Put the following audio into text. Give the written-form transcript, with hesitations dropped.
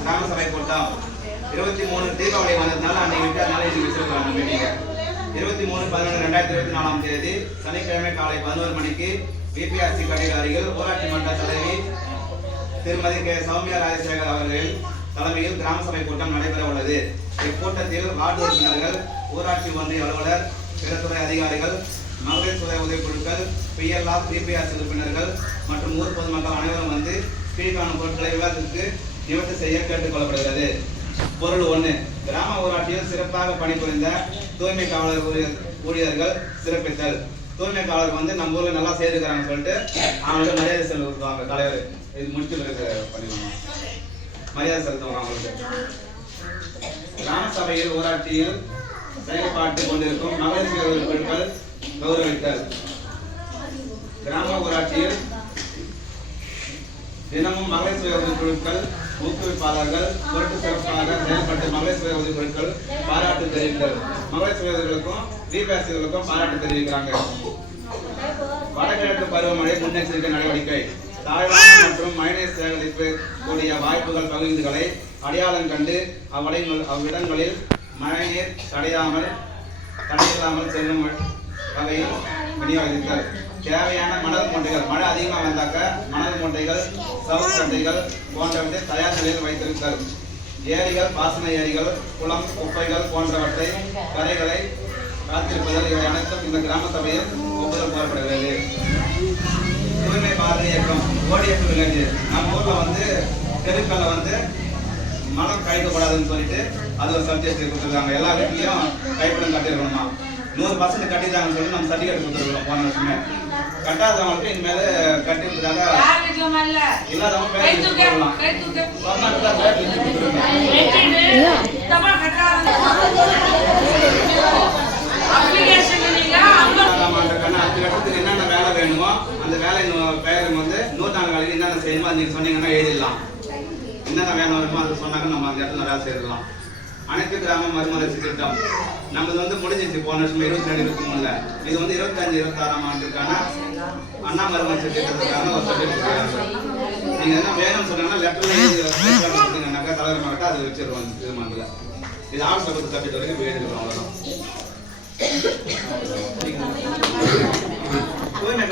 கிராம சபை கூட்டம் 23 தீபாவளி வந்ததுனால அன்னைக்கு விட்டதுனால இன்னைக்கு வச்சிருக்காங்க மீட்டிங்க. 23/11/2024 தேதி சனிக்கிழமை காலை 11 மணிக்கு பிபிஆர்சி கட்டிட அருகில் ஊராட்சி மன்ற தலைவி திருமதி கே சௌமியா ராஜசேகர் அவர்கள் தலைமையில் கிராம சபை கூட்டம் நடைபெற உள்ளது. இக்கூட்டத்தில் வார்டு உறுப்பினர்கள், ஊராட்சி ஒன்றிய அலுவலர், பிற துறை அதிகாரிகள், மகளிர் சுய உதவிக்குழுக்கள், பிஎல்ஆர், பிபிஆர்சி உறுப்பினர்கள் மற்றும் ஊர் பொதுமக்கள் அனைவரும் வந்து கீழ்காணும் பொருட்களை விவாதத்திற்கு நிவர்த்தி செய்ய கேட்டுக்கொள்ளப்படுகிறது. பொருள் 1. கிராம ஊராட்சியில் சிறப்பாக பணிபுரிந்த தூய்மை காவலர் ஊழியர்கள் சிறப்பித்தல். தூய்மை காவலர் வந்து நம்ம ஊர்ல நல்லா செய்திருக்கிறாங்க சொல்லிட்டு அவங்களுக்கு மரியாதை செலுத்துவாங்க. தலைவர் இது முடிச்சு பண்ணிடுவாங்க, மரியாதை செலுத்துவாங்க அவங்களுக்கு. கிராம சபையில் ஊராட்சியில் செயல்பாட்டு கொண்டிருக்கும் மகளிர் சுய உதவிக்குழுக்கள் கௌரவித்தல். கிராம ஊராட்சியில் தினமும் மகளிர் சுய உதவிக்குழுக்கள் ஊக்குவிப்பாளர்கள் பொருட்டு சிறப்பாக செயல்பட்டு மகளிர் சுய உதவிக்குழுக்கள் பாராட்டு தெரிவித்தல். மகளிர் சுய உதவிகளுக்கும் பிபிஆர்சிகளுக்கும் பாராட்டு தெரிவிக்கிறாங்க. வடகிழக்கு பருவமழை முன்னெச்சரிக்கை நடவடிக்கை. தாழ்வான மற்றும் மழைநீர் சேகரிப்பு கூடிய வாய்ப்புகள் பகுதிகளை அடையாளம் கண்டு அவ்விடங்களில் மழைநீர் தடையில்லாமல் செல்லும் வகையில் விநியோகித்தல். தேவையான மணல் மூட்டைகள், மழை அதிகமாக வந்தாக்க மணல் மூட்டைகள், சவுக்கு சட்டைகள் போன்றவற்றை தயார் நிலையில் வைத்திருத்தல். ஏரிகள், பாசன ஏரிகள், குளம், குப்பைகள் போன்றவற்றை கரைகளை காத்திருப்பதால் இவை அனைத்தும் இந்த கிராம சபையில் ஒப்புதல் கோரப்படுகிறது. தூய்மை பாரத இயக்கம் ஓடிஎஃப் வில்லேஜ். நம்ம ஊர்ல வந்து தெருக்களை வந்து மனம் கழிக்கக்கூடாதுன்னு சொல்லிட்டு அது ஒரு சப்ஜெக்ட் கொடுத்துருக்காங்க. எல்லா வீட்லையும் கைப்படம் கட்டிருக்கணுமா, 100% கட்டிட்டாங்கன்னு சொல்லி நம்ம சர்டிஃபிகேட் கொடுத்துருக்கோம் போன வருஷமே. கட்டாதவங்களுக்கு இனிமேல கட்டிருக்காங்க இல்லாதவங்க என்னென்ன வேலை வேணுமோ அந்த வேலை பெயரும் வந்து 104 வேலைக்கு என்னென்ன செய்யணுமோ அது நீங்க சொன்னீங்கன்னா எழுதிடலாம். என்னென்ன வேணுமோ அது சொன்னாங்க நம்ம அந்த இடத்துல வேலை செய்யலாம். அனைத்து கிராம மறுமலர்ச்சி திட்டம் நமது வந்து முடிஞ்சிச்சு போன வருஷம் 22-23. இது வந்து 25-26 ஆண்டுக்கான அண்ணா மறுமலர்ச்சி திட்டத்துக்கான ஒரு சர்டிஃபிகேட். நீங்க என்ன வேணும்னு சொன்னீங்கன்னா லெட்டர்னாக்கா தலைவர் மாவட்டம் அது வச்சிருவோம். திருமணத்தில் இது ஆர்ட்ஸ் கொடுத்த சப்ஜெக்ட் வரைக்கும் எழுதிருக்கோம். அவ்வளோதான். தூய்மை